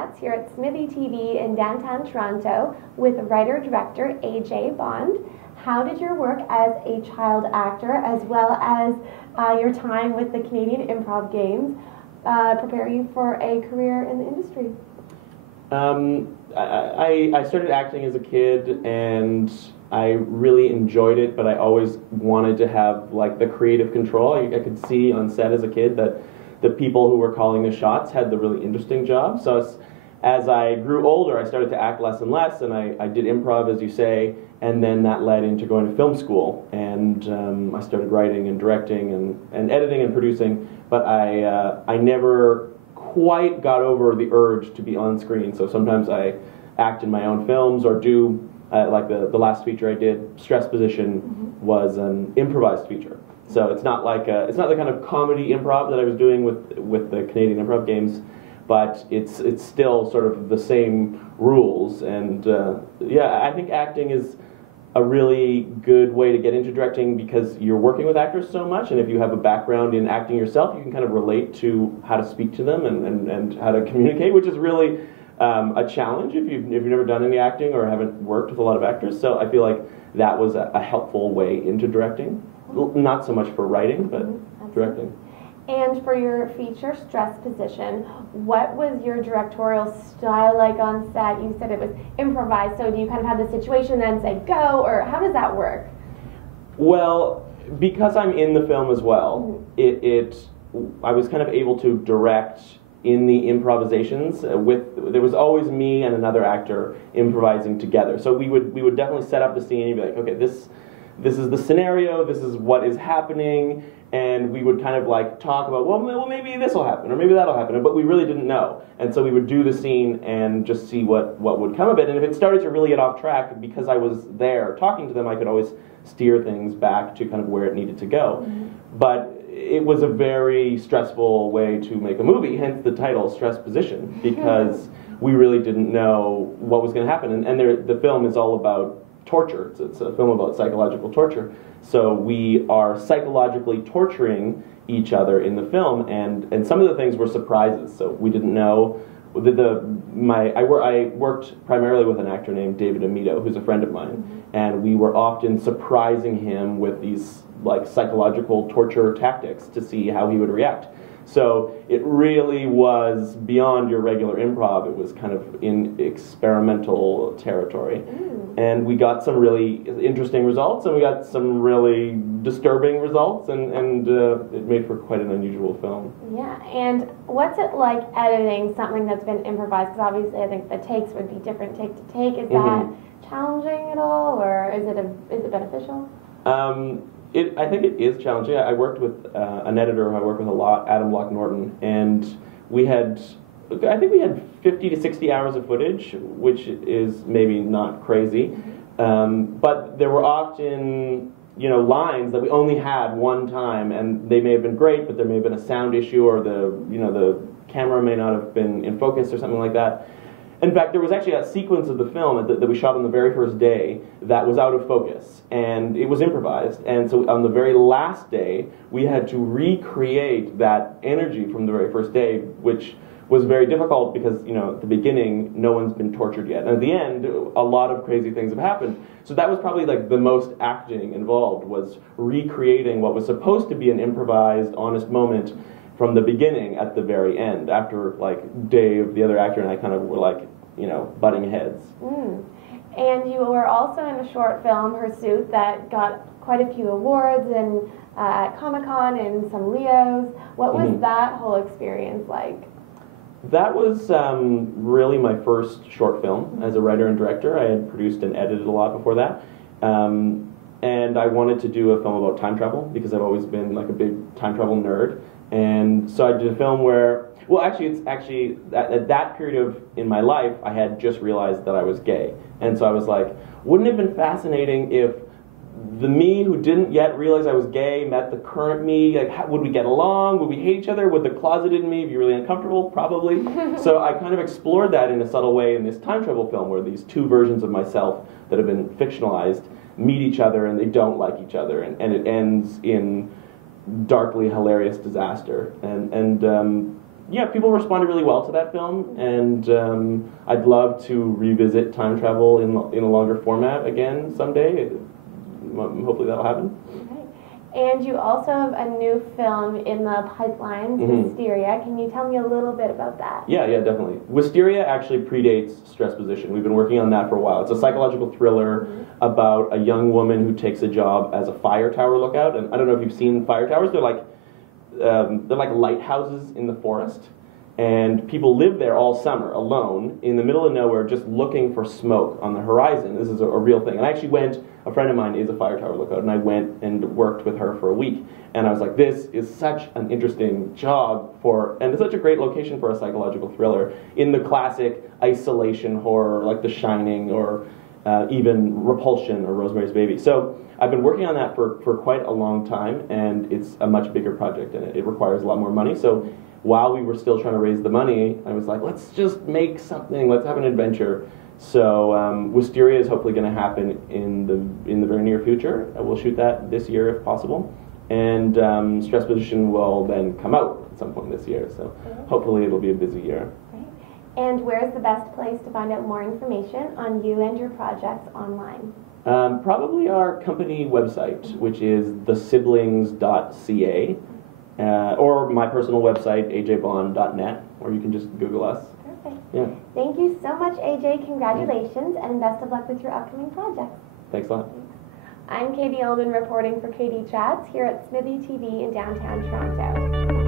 chats here at SMITHEE TV in downtown Toronto with writer-director AJ Bond. How did your work as a child actor, as well as your time with the Canadian Improv Games, prepare you for a career in the industry? I started acting as a kid, and I really enjoyed it, but I always wanted to have like the creative control. I could see on set as a kid that the people who were calling the shots had the really interesting job. So as I grew older, I started to act less and less, and I did improv, as you say, and then that led into going to film school, and I started writing and directing and editing and producing, but I never quite got over the urge to be on screen. So sometimes I act in my own films or do, like the last feature I did, Stress Position, was an improvised feature. So it's not like it's not the kind of comedy improv that I was doing with the Canadian Improv Games, but it's still sort of the same rules. And yeah, I think acting is a really good way to get into directing because you're working with actors so much, and if you have a background in acting yourself, you can kind of relate to how to speak to them and how to communicate, which is really a challenge if you've never done any acting or haven't worked with a lot of actors. So I feel like that was a helpful way into directing. Not so much for writing, but directing. And for your feature, Stress Position, what was your directorial style like on set? You said it was improvised, so do you kind of have the situation and then say go, or how does that work? Well, because I'm in the film as well, I was kind of able to direct in the improvisations. There was always me and another actor improvising together. So we would definitely set up the scene and be like, okay, this is the scenario, this is what is happening, and we would kind of like talk about, well maybe this will happen, or maybe that'll happen, but we really didn't know. And so we would do the scene and just see what would come of it. And if it started to really get off track, because I was there talking to them, I could always steer things back to kind of where it needed to go. But it was a very stressful way to make a movie, hence the title, Stress Position, because we really didn't know what was going to happen. And the film is all about torture. It's a film about psychological torture. So we are psychologically torturing each other in the film, and some of the things were surprises. So we didn't know. I worked primarily with an actor named David Amito, who's a friend of mine, and we were often surprising him with these like psychological torture tactics to see how he would react. So it really was beyond your regular improv. It was kind of in experimental territory. And we got some really interesting results, and we got some really disturbing results, and it made for quite an unusual film. Yeah, and what's it like editing something that's been improvised? Because obviously I think the takes would be different take to take. Is that challenging at all, or is it beneficial? I think it is challenging. I worked with an editor who I work with a lot, Adam Lock-Norton, and I think we had 50 to 60 hours of footage, which is maybe not crazy, but there were often lines that we only had one time, and they may have been great, but there may have been a sound issue, or the camera may not have been in focus or something like that. In fact, there was actually a sequence of the film that we shot on the very first day that was out of focus, and it was improvised. And so on the very last day, we had to recreate that energy from the very first day, which was very difficult because, at the beginning, no one's been tortured yet. And at the end, a lot of crazy things have happened. So that was probably like the most acting involved, was recreating what was supposed to be an improvised, honest moment from the beginning at the very end, after like Dave, the other actor, and I kind of were like, butting heads. And you were also in a short film, Pursuit, that got quite a few awards and at Comic-Con and some Leos. What was that whole experience like? That was really my first short film as a writer and director. I had produced and edited a lot before that. And I wanted to do a film about time travel because I've always been like a big time travel nerd. And so I did a film where, well, it's actually at that period in my life, I had just realized that I was gay. And so I was like, wouldn't it have been fascinating if the me who didn't yet realize I was gay met the current me? Like, would we get along? Would we hate each other? Would the closeted me be really uncomfortable? Probably. So I kind of explored that in a subtle way in this time travel film, where these two versions of myself that have been fictionalized meet each other and they don't like each other, and it ends in darkly hilarious disaster. And yeah, people responded really well to that film, and I'd love to revisit time travel in a longer format again someday. Hopefully that'll happen. Okay. And you also have a new film in the pipeline, Wisteria. Can you tell me a little bit about that? Yeah, definitely. Wisteria actually predates Stress Position. We've been working on that for a while. It's a psychological thriller about a young woman who takes a job as a fire tower lookout. And I don't know if you've seen fire towers. They're like lighthouses in the forest. And people live there all summer alone in the middle of nowhere just looking for smoke on the horizon. This is a real thing. And I actually a friend of mine is a fire tower lookout, and I went and worked with her for a week. And I was like, this is such an interesting job and it's such a great location for a psychological thriller in the classic isolation horror like The Shining or even Repulsion or Rosemary's Baby. So I've been working on that for quite a long time, and it's a much bigger project, and it requires a lot more money. So while we were still trying to raise the money, I was like, let's just make something, let's have an adventure. So Wisteria is hopefully going to happen in the very near future. We'll shoot that this year if possible. And Stress Position will then come out at some point this year. So hopefully it'll be a busy year. Great. And where's the best place to find out more information on you and your projects online? Probably our company website, which is thesiblings.ca. Or my personal website, ajbond.net, or you can just Google us. Perfect. Yeah. Thank you so much, AJ. Congratulations, and best of luck with your upcoming projects. Thanks a lot. I'm Katie Uhlmann reporting for Katie Chats here at SMITHEE TV in downtown Toronto.